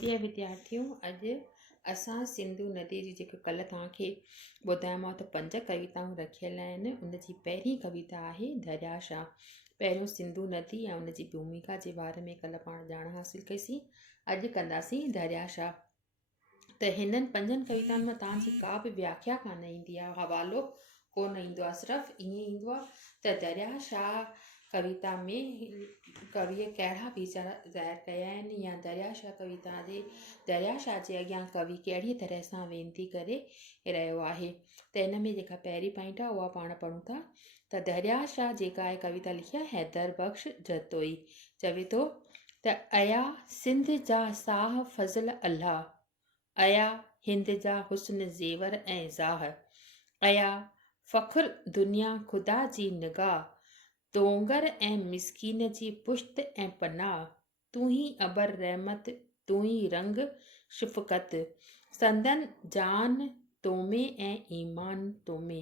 प्रिय विद्यार्थियों, अॼु असां सिंधु नदी जी जेके कल्ह तव्हांखे ॿुधायोमांव त 5 कविताऊं रखियल आहिनि। उनजी पहिरीं कविता आहे दरियाशाह। पहिरियों सिंधु नदी ऐं उनजी भूमिका जे बारे में कल्ह पाण ॼाण हासिल कईसीं। अॼु कंदासीं दरियाशाह। त हिननि 5 कविताउनि में तव्हांजी का बि व्याख्या कान ईंदी आहे, हवालो कोन ईंदो आहे, सिर्फ़ु ईअं ईंदो आहे त दरियाशाह कविता में कविअ कहिड़ा वीचार ज़ाहिर कया आहिनि, या दरियाशाह जे अॻियां कवि कहिड़ी तरह सां वेनती करे रहियो आहे। त हिन में जेका पहिरीं पॉइंट आहे उहा पाण पढ़ूं था। त दरियाशाह जेका आहे कविता लिखी आहे हैदर बख़्श जतोई। चवे थो त अया सिंध जा साह फज़ल अल्लाह, अया हिंद जा हुस्न ज़ेवर ऐं ज़ाह, अया फ़ख्र दुनिया ख़ुदा जी निगाह, तोंगर ऐं मिसकीन जी पुश्त ऐं पनाह, तू ही अबर रहमत, तू ही रंग शफ़क़त, संदन जान तोमे ऐं ईमान तोमे,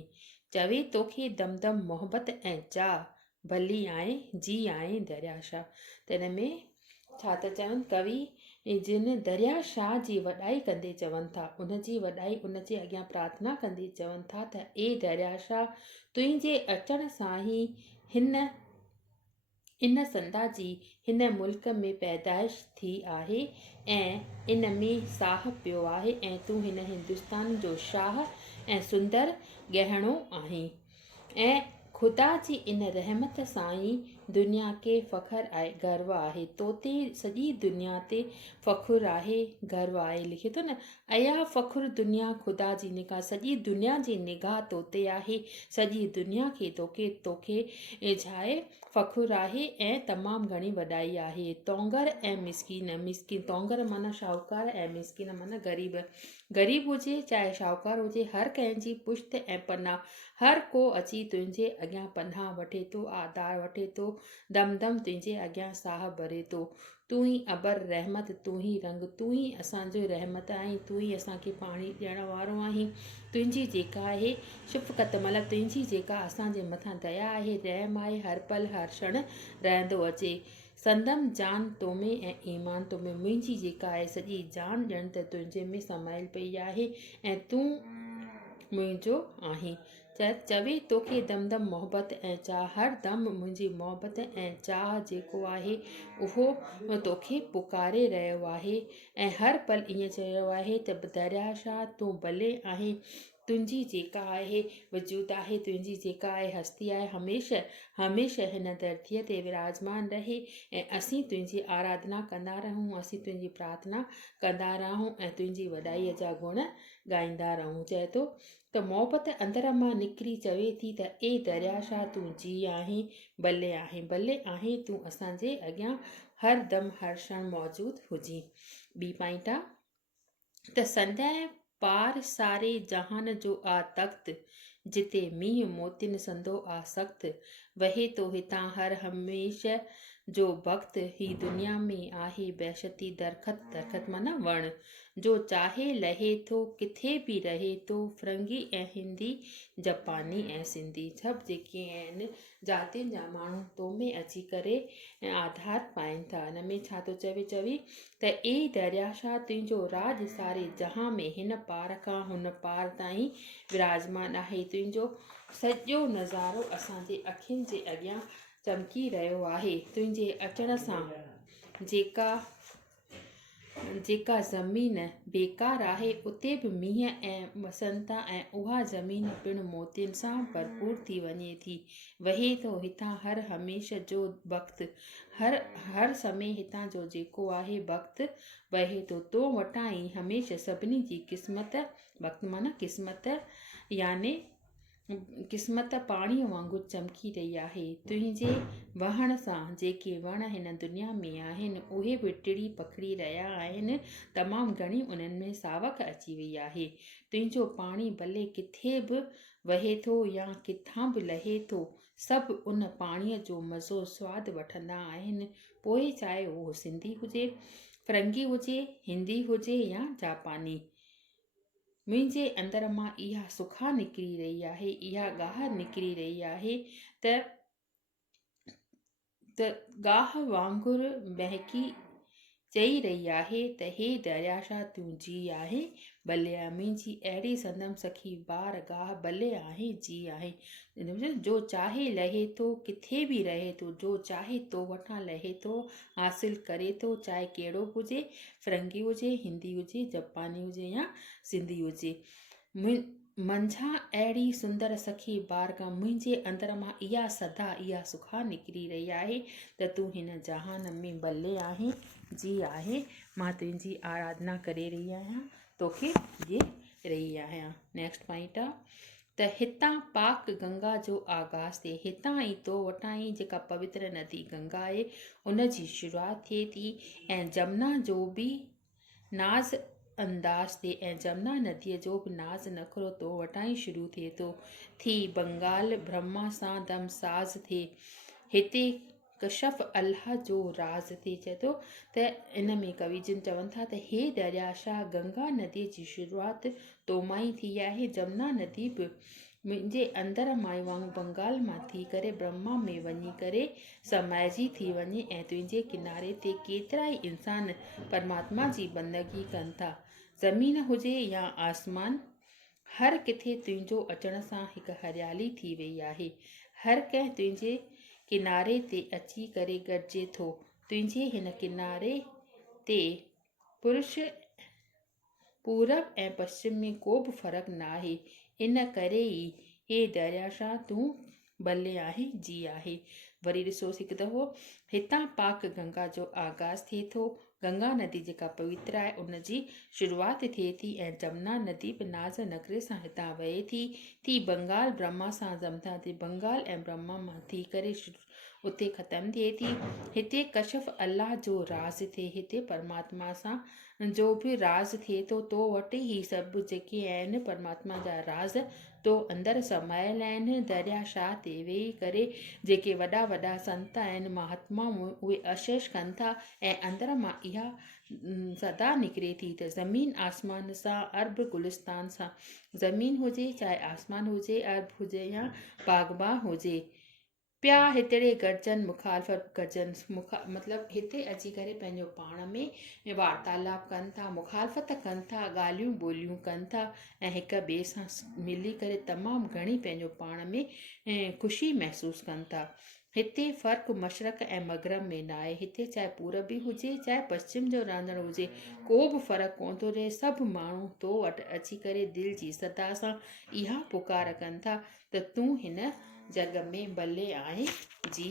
चवे तोखे दम दम मोहब्बत ऐं चाह, भली आहे जी आहे दरियाशाह। त हिन में छा था चवनि कवि, जिन दरियाशाह जी वॾाई कंदे चवनि था, उनजी वॾाई उनजे अॻियां प्रार्थना कंदे चवनि था त ए दरियाशाह, तुंहिंजे अचण सां ई इन संदा जी हिन मुल्क में पैदाइश थी आहे ऐं इन में साह पियो आहे, ऐं तूं हिन हिंदुस्तान जो शाह ऐं सुंदर गहणो आहीं, ऐं ख़ुदा जी इन रहमत सां ई दुनिया खे फ़ख्रु आहे, गर्व आहे, तो ते सॼी दुनिया ते फ़ख्रु आहे, गर्व आहे। लिखे थो न, अया फ़ख्रु दुनिया ख़ुदा जी निगाह, सॼी दुनिया जी निगाह तो ते आहे, सॼी दुनिया खे तोखे छाहे फ़ख्रु आहे ऐं तमामु घणी वॾाई आहे। तोंगर ऐं मिसकीन, तोंगर माना शाहूकार ऐं मिसकीन माना ग़रीब हुजे चाहे शाहूकार हुजे, हर कंहिंजी पुश्त ऐं पनाह, हर को अची तुंहिंजे अॻियां पनाह वठे थो, आधार वठे थो, दम दम तुंहिंजे अॻियां साह भरे थो। तूं ही अबर रहमत, तूं ही रंग, तूं ही असांजो रहमत आहीं, तूं ही असांखे पाणी ॾियण वारो आहीं, तुंहिंजी जेका आहे शफ़क़त मतिलबु तुंहिंजी जेका असांजे मथां दया आहे, रहम आहे, हर पल हर क्षण रहंदो अचे। संदम जान तोमे ऐं ईमान तोमे, मुंहिंजी जेका आहे सॼी जान ॼण त तुंहिंजे में समायल पई आहे ऐं तूं मुंहिंजो आहीं। चवे तोखे दम दम मोहब्बत ऐं चाह, हर दम मुंहिंजी मोहब्बत ऐं चाह जेको आहे उहो तोखे पुकारे रहियो आहे, ऐं हर पल ईअं चयो आहे त दरियाशाह तूं भले आहे, तुंहिंजी जेका आहे वजूद आहे, तुंहिंजी जेका आहे हस्ती आहे, हमेशह हिन धरतीअ ते विराजमान रहे, ऐं असीं तुंहिंजी आराधना कंदा रहूं, असीं तुंहिंजी प्रार्थना कंदा रहूं ऐं तुंहिंजी वॾाईअ जा गुण ॻाईंदा रहूं। चए थो त मोहब्बत अंदर मां निकिरी चवे थी त ए दरियाशाह तूं जी आहीं, भले आहे तूं असांजे अॻियां हर दम हर क्षण मौजूदु हुजी। ॿी पॉइंट आहे त संदहि पार सारे जहान जो आ तख़्त, जिते मींहुं मोतियुनि संदो आ सख़्त, वहे तो हितां हर हमेशह जो वक़्त, ही दुनिया में आहे बहशती दरख़त माना वण, जो चाहे लहे थो किथे बि रहे थो, फिरंगी ऐं हिंदी, जापानी ऐं सिंधी, सभु जेके आहिनि जातियुनि जा माण्हू तो में अची करे आधार पाइनि था। हिन में छा थो चवे त ए दरियाशाह तुंहिंजो राज सारे जहां में हिन पार खां हुन पार ताईं विराजमान आहे, तुंहिंजो सॼो नज़ारो असांजे अखियुनि जे अॻियां चमकी रहियो आहे। तुंहिंजे अचण सां जेका ज़मीन बेकार आहे उते बि मींहं ऐं वसनि था, ऐं उहा ज़मीन पिणु मोतियुनि सां भरपूर थी वञे थी। वहे थो हितां हर हमेशह जो वक़्तु, हर समय हितां जो जेको आहे वक़्तु वहे थो, तो वटां ई हमेशह सभिनी जी क़िस्मत, वक़्तु माना क़िस्मत, याने क़िस्मत पाणीअ वांगुरु चमकी रही आहे। तुंहिंजे वहण सां जेके वण हिन दुनिया में आहिनि उहे बि टिड़ी पखड़ी रहिया आहिनि, तमामु घणी उन्हनि में सावक अची वई आहे। तुंहिंजो पाणी भले किथे बि वहे थो या किथां बि लहे थो, सभु उन पाणीअ जो मज़ो सवादु वठंदा आहिनि, पोइ चाहे उहो सिंधी हुजे, फिरंगी हुजे, हिंदी हुजे या जापानी। मुंहिंजे अंदर मां इहा सुखा निकिरी रही आहे, इहा गाह निकिरी रही आहे त गाह वांगुरु महकी चई रही आहे त हे दरियाशाह तूं जी आहे भले आहे मुंहिंजी अहिड़ी संदम सखी बार गाह भले आहे जी आहे। जो चाहे लहे थो किथे बि रहे थो, जो चाहे तो वठां लहे थो हासिल करे थो, चाहे कहिड़ो बि हुजे, फिरंगी हुजे, हिंदी हुजे, जापानी हुजे या सिंधी हुजे। मंझां अहिड़ी सुंदर सखी बारगाह मुंहिंजे अंदर मां इहा सदा इहा सुखा निकिरी रही आहे त तूं हिन जहान में भले आहे जी आहे। मां तुंहिंजी आराधना करे रही आहियां, तोखे जे रही आहियां। नेक्स्ट पॉइंट आहे त हितां पाक गंगा जो आगाज़ थिए, हितां ई तो वटां ई जेका पवित्र नदी गंगा आहे उन जी शुरूआति थिए थी ऐं जमुना जो बि नाज़ अंदाज़ थिए ऐं जमुना नदीअ जो बि नाज़ नखरो तो वटां ई शुरू थिए थो थी बंगाल ब्रह्मा सां दम साज़ थिए। हिते कशफ अल्लाह जो राज़ थिए, चए थो त इन में कवि जिन चवनि था त हे दरियाशाह गंगा नदीअ जी शुरूआति तो मां ई थी आहे। जमुना नदी बि मुंहिंजे अंदर मां वांगुरु बंगाल मां थी करे ब्रह्मा में वञी करे समाइजी थी वञे ऐं तुंहिंजे किनारे ते केतिरा ई इंसान परमात्मा जी बंदगी कनि था। ज़मीन हुजे या आसमान, हर किथे तुंहिंजो अचण सां हिकु हरियाली थी वई आहे। हर कंहिं तुंहिंजे किनारे ते अची करे गॾिजे थो। तुंहिंजे हिन किनारे ते पुरुष पूरब ऐं पश्चिम में को बि फ़र्क़ु न आहे। इन करे ई हे दरियाशाह तूं भले आहे जी आहे। वरी ॾिसो हिकु दफ़ो, हितां पाक गंगा जो आगाज़ थिए थो। गंगा नदी जेका पवित्र आहे उन जी शुरूआति थिए थी ऐं जमुना नदी बि नाज़ नगरे सां हितां वहे थी बंगाल ब्रह्मा सां जमता थी, बंगाल ऐं ब्रह्मा मां थी करे उते ख़तमु थिए थी। हिते कशफ अल्लाह जो राज़ थिए, हिते परमात्मा सां जो बि राज़ थिए थो, तो वटि ई सभु जेके आहिनि परमात्मा जा राज़ तो अंदरि समायल आहिनि। दरियाशाह ते वेही करे जेके वॾा वॾा संत आहिनि महात्माऊं उहे आशीष कनि था ऐं अंदर मां इहा सदा निकिरे थी त ज़मीन आसमान सां अर्ब गुलिस्तान सां, ज़मीन हुजे चाहे आसमान हुजे, अर्ब हुजे या बाग़बां हुजे, पिया हितड़े गॾजनि मुखालफ़त गॾजनि मतिलबु हिते अची करे पंहिंजो पाण में वार्तालाप कनि था, मुखालफ़त कनि था, ॻाल्हियूं ॿोलियूं कनि था ऐं हिक ॿिए सां मिली करे तमामु घणी पंहिंजो पाण में ख़ुशी महसूसु कनि था। हिते फ़र्क़ु मशरक़ ऐं मग़रब में न आहे। हिते चाहे पूरबी हुजे चाहे पश्चिम जो रहंदड़ हुजे, को बि फ़र्क़ु कोन थो रहे। सभु माण्हू तो वटि अची करे दिलि जी सदा सां इहा पुकार कनि था त तूं हिन जग में भले आहे जी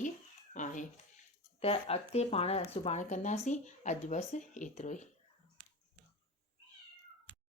आहे। त अॻिते पाण सुभाणे कंदासीं। अॼु बसि एतिरो ई।